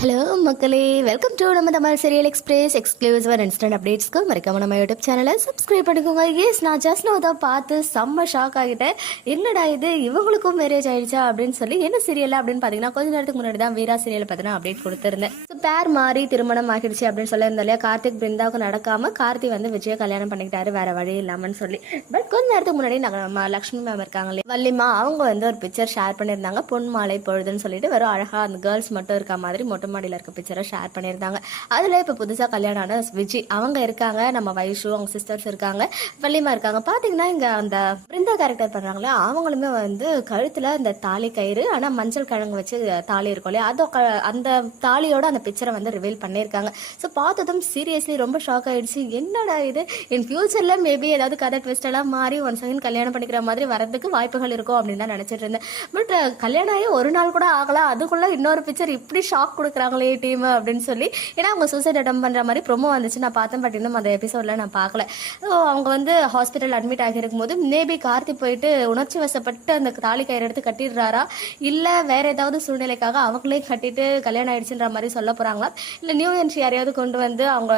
Hello மக்களே. Welcome to நம்ம Tamil serial express exclusive instant அப்டேட்ஸ்க்கு மறக்காம நம்ம யூடியூப் சேனலை சப்ஸ்கிரைப் பண்ணிக்கோங்க. எஸ் நான் ஜஸ்ட் நான் தான் பார்த்து செம்ம ஷாக் ஆகிட்டேன். என்னடா இது? இவங்களுக்கும் மேரேஜ் ஆயிடுச்சா? அப்படின்னு சொல்லி என்ன சீரியல் அப்படின்னு பார்த்தீங்கன்னா கொஞ்ச நேரத்துக்கு முன்னாடி தான் வீரா சீரியல் பார்த்தீங்கன்னா அப்டேட் கொடுத்துருந்தேன். பேர் மாறி திருமணம் ஆகிடுச்சு அப்படின்னு சொல்லியிருந்தோம் இல்லையா? கார்த்திக் பிருந்தாவுக்கு நடக்காம கார்த்தி வந்து விஜய கல்யாணம் பண்ணிக்கிட்டாரு வேற வழி இல்லாமன்னு சொல்லி. பட் கொஞ்ச நேரத்துக்கு முன்னாடி நாங்கள் நம்ம லக்ஷ்மி மேம் இருக்காங்க இல்லையா? வள்ளிமா அவங்க வந்து ஒரு பிக்சர் ஷேர் பண்ணியிருந்தாங்க. பொன் மாலை பொழுதுன்னு சொல்லிட்டு வெறும் அழகா அந்த கேர்ள்ஸ் மட்டும் இருக்க மாதிரி மொட்டை இருக்க பிக்சரை ஷேர் பண்ணியிருந்தாங்க. அதில் இப்போ புதுசாக கல்யாணம் ஆன விஜய் அவங்க இருக்காங்க. நம்ம வைஷு அவங்க சிஸ்டர்ஸ் இருக்காங்க. வள்ளிமா இருக்காங்க. பார்த்தீங்கன்னா இங்கே அந்த பிருந்தா கேரக்டர் பண்ணுறாங்களே அவங்களுமே வந்து கழுத்தில் அந்த தாலி கயிறு ஆனால் மஞ்சள் கிழங்கு வச்சு தாலி இருக்கும் இல்லையா? அதோ க- அந்த தாலியோட அந்த பிக்சரை வந்து ரிவீல் பண்ணியிருக்காங்க. ஸோ பார்த்ததும் சீரியஸ்லி ரொம்ப ஷாக் ஆகிடுச்சு என்னடா இது? என் ஃபியூச்சரில் மேபி ஏதாவது கதை ட்விஸ்டெல்லாம் மாறி ஒன் செகண்ட் கல்யாணம் பண்ணிக்கிற மாதிரி வரதுக்கு வாய்ப்புகள் இருக்கும் அப்படின்னு தான் நினச்சிட்டு இருந்தேன். பட் கல்யாணம் ஆகி ஒரு நாள் கூட ஆகலாம் அதுக்குள்ளே இன்னொரு பிக்சர் இப்படி ஷாக் கொடுக்குறாங்களே டீம் அப்படின்னு சொல்லி. ஏன்னா அவங்க சூசைட் அட்டம் பண்ணுற மாதிரி ப்ரொமோ வந்துச்சு. நான் பார்த்தேன் பட் இன்னும் அந்த எபிசோடில் நான் பார்க்கல. ஸோ அவங்க வந்து ஹாஸ்பிட்டல் அட்மிட் ஆகியிருக்கும் போது மேபி கார்த்தி போயிட்டு உணர்ச்சி வசப்பட்டு அந்த தாலி கயிறு எடுத்து கட்டிடுறாரா? இல்லை வேற ஏதாவது சூழ்நிலைக்காக அவங்களே கட்டிட்டு கல்யாணம் ஆயிடுச்சுன்ற மாதிரி சொல்ல போகிறாங்களா இல்லை நியூ என்ட்ரி யாரையாவது கொண்டு வந்து அவங்க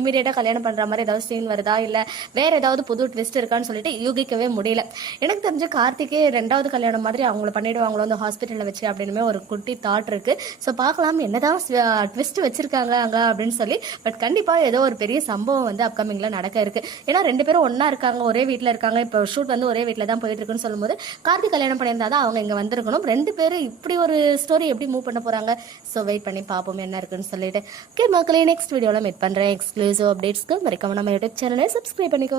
இமீடியட்டாக கல்யாணம் பண்ணுற மாதிரி ஏதாவது சீன் வருதா? இல்லை வேற ஏதாவது புது ட்விஸ்ட் இருக்கான்னு சொல்லிட்டு யூகிக்கவே முடியல. எனக்கு தெரிஞ்ச கார்த்திகே ரெண்டாவது கல்யாணம் மாதிரி அவங்கள பண்ணிடுவாங்களோ அந்த ஹாஸ்பிட்டலில் வச்சு அப்படின்னுமே ஒரு குட்டி தாட் இருக்கு. ஸோ பார்க்கலாம் என்னதான் ட்விஸ்ட் வச்சிருக்காங்க அங்கே அப்படின்னு சொல்லி பட் கண்டிப்பாக ஏதோ ஒரு பெரிய சம்பவம் வந்து அப்கமிங்கில் நடக்க இருக்கு. ஏன்னா ரெண்டு பேரும் ஒன்றா இருக்காங்க ஒரே வீட்டில் இருக்காங்க. இப்போ ஷூட் வந்து ஒரே வீட்டில் தான் போயிட்டு இருக்குன்னு சொல்லும்போது கார்த்திக் கல்யாணம் பண்ணியிருந்தா தான் அவங்க இங்கே வந்திருக்கணும். ரெண்டு பேரும் இப்படி ஒரு ஸ்டோரி எப்படி மூவ் பண்ண போகிறாங்க ஸோ வெயிட் பண்ணி பார்ப்போம் என்ன இருக்குன்னு சொல்லிட்டு. ஓகே மக்களே நெக்ஸ்ட் வீடியோவில் மீட் பண்ணுறேன் எக்ஸ்க்ளூசிவ் அப்டேட்ஸ்க்கு மறக்காம நம்ம யூடியூப் சேனலை சப்ஸ்கிரைப் பண்ணிக்கோ.